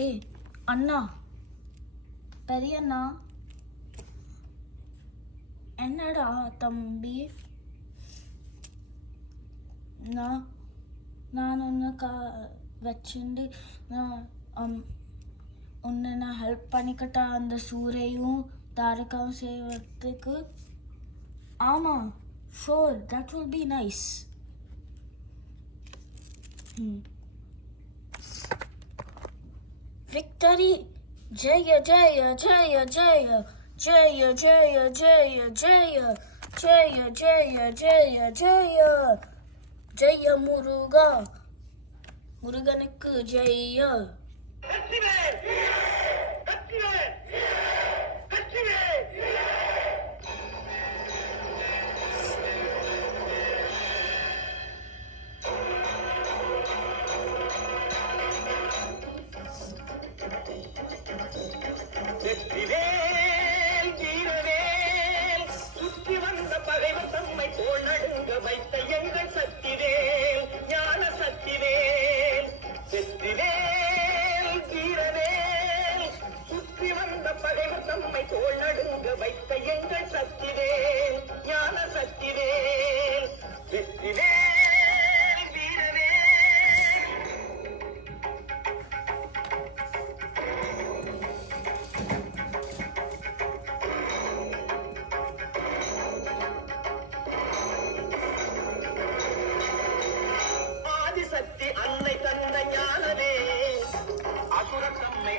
ஏய் அண்ணா, பெரியண்ணா, என்னடா தம்பி? நான் உன்னை வச்சுண்டு உன்னை நான் ஹெல்ப் பண்ணிக்கிட்டா அந்த சூரையும் தாரகாவும் செய்வதுக்கு? ஆமாம், sure, that will be nice. Victory! Jaya Jaya Jaya Jaya Jaya Jaya Jaya Jaya Jaya Jaya Jaya Jaya Jaya முருகா, முருகனுக்கு ஜெய. வெற்றிவேல் வீரவேல், சுற்றி வந்த பகைவர் தம்மை போல் நடுங்க வைத்த எங்கள் சக்திவேல், ஞான சக்திவேல். வெற்றிவேல் வீரவேல், சுற்றி வந்த பகைவர் தம்மை போல் நடுங்க வைத்த எங்கள் சக்திவேல், ஞான சக்திவேல். வெற்றிவேல்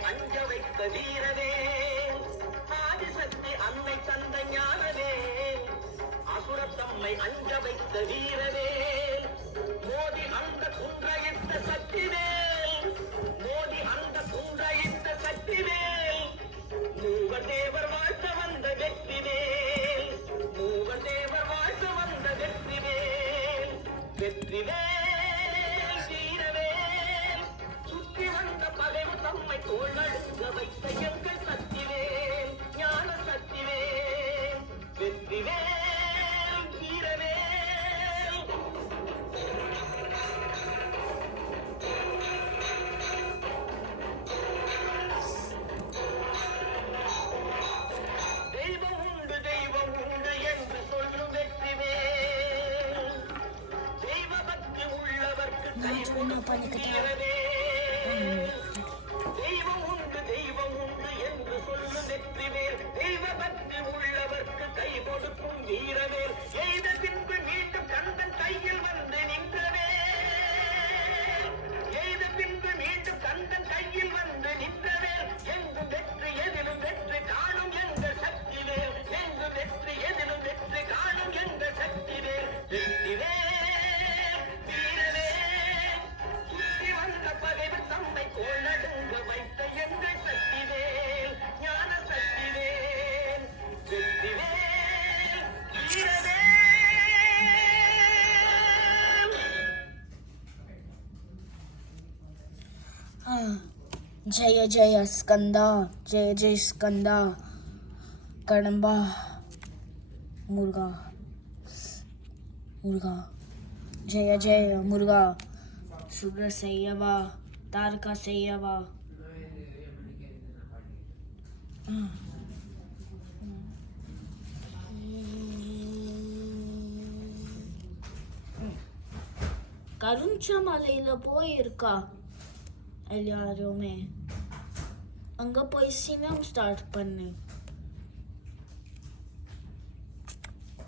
அஞ்ச வைத்த வீரவே, ஆதிசக்தி அன்னை தந்த ஞானவே, அசுரத்தம்மை அஞ்ச வைத்த வீரவே, மோதி அந்த குன்றையிட்ட சக்திவேல், மோதி அந்த குன்றையிட்ட சக்திவேல், மூவர் தேவர் வாழ்த்த வந்த வெற்றிவேல், மூவர் தேவர் வாழ்த்த வந்த வெற்றிவேல். வெற்றிவேல் தம்மை தோள் நடுங்க வைத்த எங்கள் சக்திவேல், ஞான சக்திவேல். வெற்றிவேல் வீரவேல். தெய்வம் உண்டு என்று சொல்லும் வெற்றிவேல், தெய்வ பக்தி உள்ளவர்க்கு கை கொடுக்கும் வீரவேல். தெய்வம் உண்டு என்று சொல்லும் வெற்றிவேல், தெய்வ பக்தி உள்ளவர்க்கு கை கொடுக்கும் வீரவேல். எய்த பின்பு மீண்டும் கந்தன் கையில் வந்து நின்றவேல், எய்த பின்பு மீண்டும் கந்தன் கையில் வந்து நின்றவேல். எங்கு வெற்றி எதிலும் வெற்றி காணும் எங்கள் சக்திவேல், எங்கு வெற்றி எதிலும் வெற்றி காணும் எங்கள் சக்திவேல். வெற்றிவேல் வீரவேல், சுற்றி வந்த பகைவர் தம்மை கோல் நடுங்க வைத்த எங்கள் சக்திவேல், ஞான சக்திவேல். வெற்றிவேல் வீரவேல். ஜெய ஜெய ஸ்கந்தா, ஜெய ஜெய ஸ்கந்தா, கடம்பா, முருகா, முருகா, ஜெய ஜெய முருகா, சுப்ர செய்யவா, தாரகா செய்யவா. கருஞ்ச மலையில போயிருக்கா எல்லாருமே? அங்க போய் சினம் ஸ்டார்ட் பண்ணு.